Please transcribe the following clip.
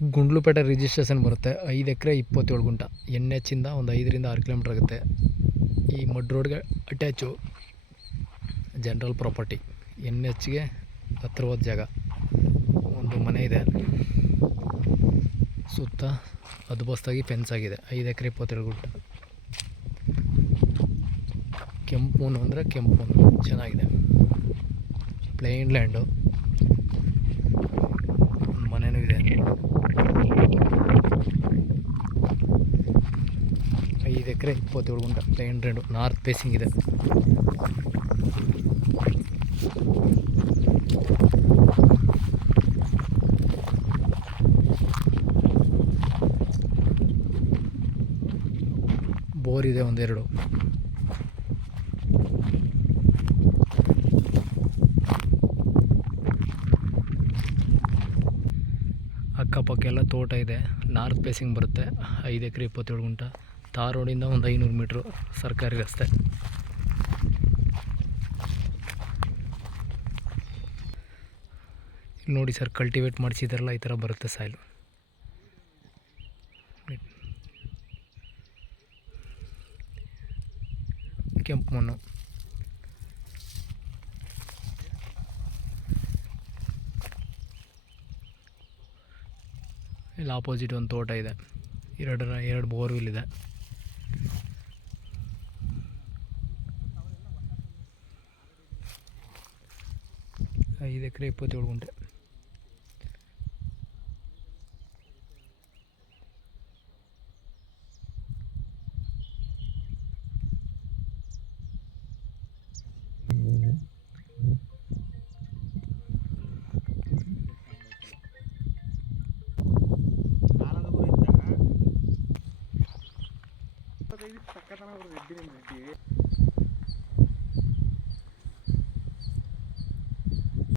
Gundlupet registration ಬರುತ್ತೆ. 5 ಎಕರೆ 27 ಗುಂಟ. NH ಇಂದ ಒಂದು 5ರಿಂದ 6 ಕಿಲೋಮೀಟ್ರ್ ಆಗುತ್ತೆ. ಈ ಮಡ್ ರೋಡ್ಗೆ ಅಟ್ಯಾಚು ಜನರಲ್ ಪ್ರಾಪರ್ಟಿ. NHಗೆ ಹತ್ತಿರವಾದ ಜಾಗ. ಒಂದು ಮನೆ ಇದೆ, ಸುತ್ತ ಹದ್ಬಸ್ತಾಗಿ ಫೆನ್ಸ್ ಆಗಿದೆ. 5 ಎಕರೆ 27 ಗುಂಟ. ಕೆಂಪು ಮಣ್ಣು ಅಂದರೆ ಕೆಂಪು ಮಣ್ಣು ಚೆನ್ನಾಗಿದೆ. Plain land. ಒಂದು ಮನೆಯೂ ಇದೆ. 5 ಎಕರೆ 27 ಗುಂಟ ಪ್ಲೇನ್ ಲ್ಯಾಂಡು. ನಾರ್ತ್ ಫೇಸಿಂಗ್ ಇದೆ. ಬೋರ್ ಇದೆ ಒಂದೆರಡು. ಅಕ್ಕಪಕ್ಕ ಎಲ್ಲ ತೋಟ ಇದೆ. ನಾರ್ತ್ ಫೇಸಿಂಗ್ ಬರುತ್ತೆ. 5 ಎಕರೆ 27 ಗುಂಟ. ತಾರ್ ರೋಡಿಂದ ಒಂದು 500 ಮೀಟ್ರು ಸರ್ಕಾರಿ ರಸ್ತೆ. ಇಲ್ಲಿ ನೋಡಿ ಸರ್, ಕಲ್ಟಿವೇಟ್ ಮಾಡಿಸಿದಾರಲ್ಲ, ಈ ಥರ ಬರುತ್ತೆ ಸಾಯಿಲ್. ಕೆಂಪು ಮಣ್ಣು. ಇಲ್ಲಿ ಆಪೋಸಿಟ್ ಒಂದು ತೋಟ ಇದೆ. ಎರಡು ಬೋರ್ವೆಲ್ ಇದೆ. ಐದು ಎಕರೆ 27 ಗುಂಟೆ. ಸಕ್ಕತ್ತನ